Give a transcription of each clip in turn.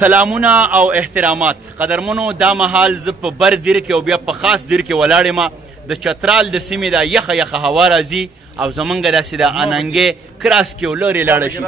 سلامونه او احترامات قدرمنو دا مهال زه په بر دیر کې او بیا په خاص دیر کې ولاړ یم د چترال د سیمې دا یخه یخه هوا راځي او زمونږ داسې د اننګې کراس کې ولرې لاړه شي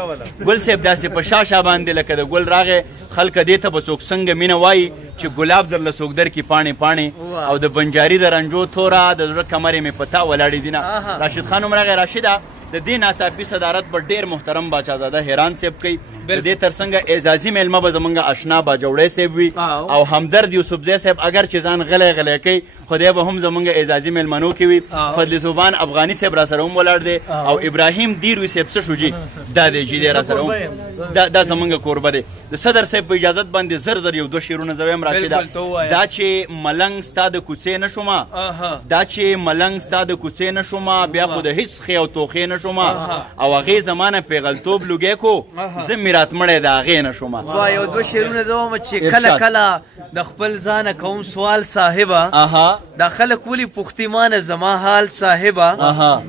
ګل صاحب داسې په شاشه باندې لکه د ګل راغې خلک دې ته به څوک څنګه مینه وایي چې ګلاب درله څوک درکړي پاڼې پاڼې او د بنجاري د رنجو توره د زړه کمرې مې په تا ولاړې دي نه راشد خان هم راغی راشده د دې ناڅاپي صدارت پر ډېر محترم باچازاده حیران صاحب کوي د دې ترڅنګ اعزازي میلمه به زمونږ اشنا باجوړی صاحب وي او همدرد یوسفزی صاحب اگر چې ځان غلی غلی کوي خدای به هم زمونږ اعزازي میلمنو کې وي فضل زبان افغاني صاحب را سره هم ولاړ دی او ابراهیم دیروي صاحب څه شو جي دا دی جي دی را سره هم دا زمونږ کوربه دی د صدر صاحب په اجازت باندې زر زر یو دوه شعرونه زه ویم راشده دا چې ملنګ ستا د کوڅې نه شومه دا چې ملنګ ستا د کوڅې نه شومه بیا خو د هېڅ خې او توخې نه شومه او هغې زمانه پیغلتوب لوګی کو زه میرات مړی د هغې نه شومه یو دوه شعرونه زه وایم چې کله کله د خپل ځانه کوم سوال صاحبه دا خلک ولې پوښتې زما حال صاحبه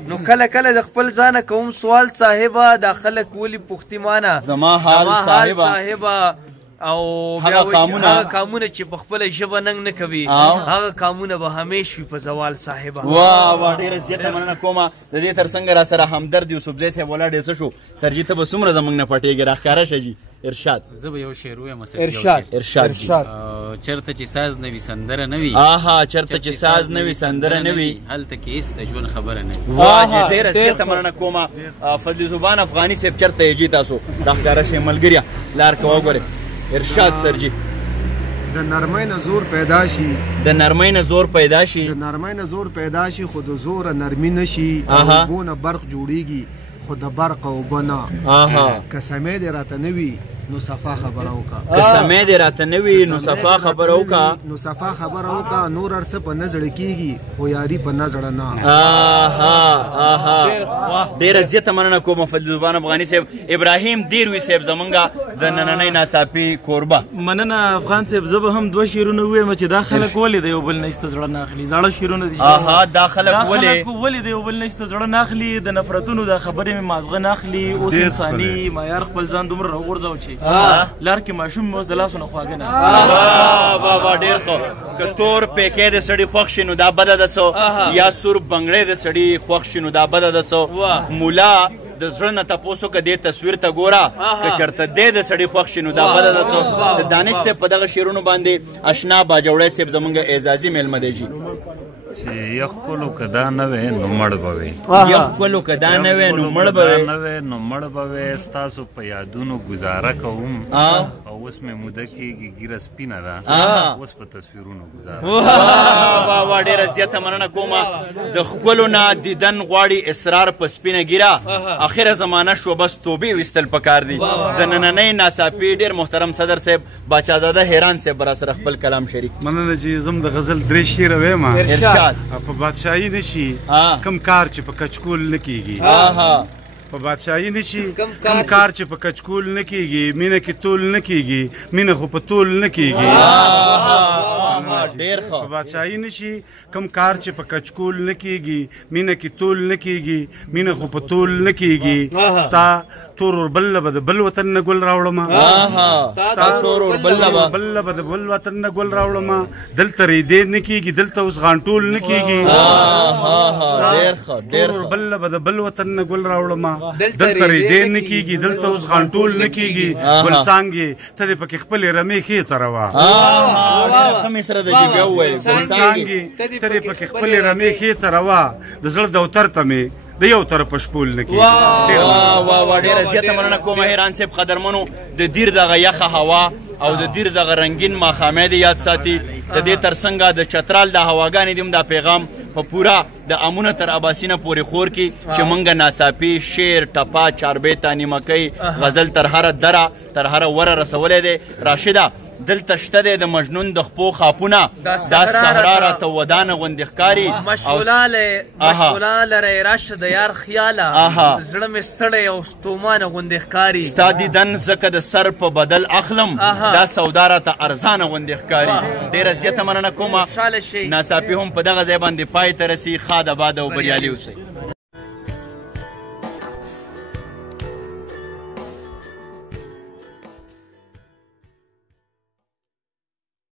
نو کله کله د خپل ځانه کوم سوال صاحبه دا خلک ولې پوښتې زما حال صاحبه او هغه کامونه چې په خپله ژبه ننګ نه کوي هغه کامونه به همیش وي په زوال صاحبه واه ډېره زیاته مننه کومه د دې ترڅنګ را سره همدرد یوسفزی صاحب ولاړ دی څه شو سرجي ته به څومره زموږ نه پټېږي راښکاره شه جي ارشاد زه به یو شعر ووایم ارشاد چېرته چې ساز نه وي سندره نه وي چېرته چې ساز نه وي سندره نه وي هلته کې هېڅ د ژوند خبره نه وي واه جي ډېره زیاته مننه کومه فضل زبان افغاني صاحب چېرته یې جي تاسو راښکاره شئ ملګريه لار کوه وګورئ ارشاد سرجي د نرمۍ نه زور پیدا شي د نرمۍ نه زور پیدا شي د نرمۍ نه زور پیدا شي خو د زوره نرمي نه شي اوبو نه برق جوړیږي خو د برق اوبه نه که سمې دې راته نه وي نو صفا خبره وکړه که سمې دې راته نه وي نو صفا خبره وکړه نو صفا خبره وکړه نور هر څه په نه زړه کېږي خو یاري په نه زړه نه ډېره زیاته مننه کوم فضل زبان افغاني صاحب ابراهیم دیروي صاحب زمونږ د نننۍ ناڅاپي کوربه مننه افغان صاحب زه به هم دوه شعرونه ووایم چې دا خلک ولې د یو بل نه ایسته زړه نه اخلي زاړه شعرونه دي دا خلک ولې د یو بل نه ایسته زړه نه اخلي د نفرتونو د خبرې مې مازغه نه اخلي اوس انساني معیار خپل ځان دومره راوغورځوه چې لار کې ماشوم مې اوس د لاسو نه خواږه نه واه ډېر ښه که تور پیکې د سړي خوښ شي نو دا بده ده څو یا سور بنګړی د سړي خوښ شي نو دا بده ده څو مولا د زړه نه تپوس وکړه دې تصویر ته ګوره که چېرته دی د سړي خوښ شي نو دا بده ده څو د دانش صاحب په دغه شعرونو باندې اشنا باجوړی صاحب زمونږ اعزازي میلمه دی جي چې یخ کلو که دا نه وی نو مړ به وي یخ کلو که دا نه وی نو مړ به وي ستاسو په یادونو ګزاره کوم او اوس مې موده کېږي ګیره سپینه ده اوس په تصویرونو ګزاره واه ډېره زیاته مننه کومه د ښکلو نه دیدن غواړي اصرار په سپینه ګیره اخره زمانه شوه بس توبې ویستل پکار دي د نننۍ ناڅاپي ډېر محترم صدر صاحب باچازاده حیران صاحب به راسره خپل کلام شریک مننه چې زم د غزل درې شعره ویم په بادشاهي نشي کم کار چې په کچکول نه کېږي په بادشاهي نشي کم کار چې په کچکول نه کېږي مینه کې تول نه کېږي مینه خو په تول نه کېږي په بادشاهي نشي کم کار چې په کچکول نه کېږي مینه کې تول نه کېږي مینه خو په تول نه کېږي ستا تور وربل به د بل وطن نه ګل راوړمه ستا تور وربل به د بل وطن نه ګل راوړمه دلته ریدې نه کېږي دلته اوس غانټول نه کېږي ستا تور وربل به د بل وطن نه ګل راوړمه دلته ریدې نه کېږي دلته اوس غانټول نه کېږي ګل څانګې ته دې پکې خپلې رمې ښې څروه څانګې ته دې پکې خپلې رمې ښې څروه د زړه دوتر ته مې د یو طرفه شپول نه کېږي واه ډېره زیاته مننه کومه حیران صاحب قدرمنو د دیر دغه یخه هوا او د دیر دغه رنګین ماښامۍ دې یاد ساتي د دې ترڅنګه د چترال د هواګانې دې هم دا پیغام په پورا د امونه تر اباسینه پورې خور کې چې موږ ناڅاپي شعر ټپه چاربیته نیمکۍ غزل تر هره دره تر هره وره رسولی دی راشده دلته شته دی د مجنون د خپو خاپونه دا صحرا راته ودانه غوندې ښکاري مشغوله لرئ راشه د یار خیاله زړه مې ستړی او ستومانه غوندې ښکاري ستا دیدن ځکه د سر په بدل اخلم دا سودا راته ارزانه غوندې ښکاري ډېره زیاته مننه کومه ناڅاپي هم په دغه ځای باندې پای ته رسي ښاد آباد او بریالي اوسئ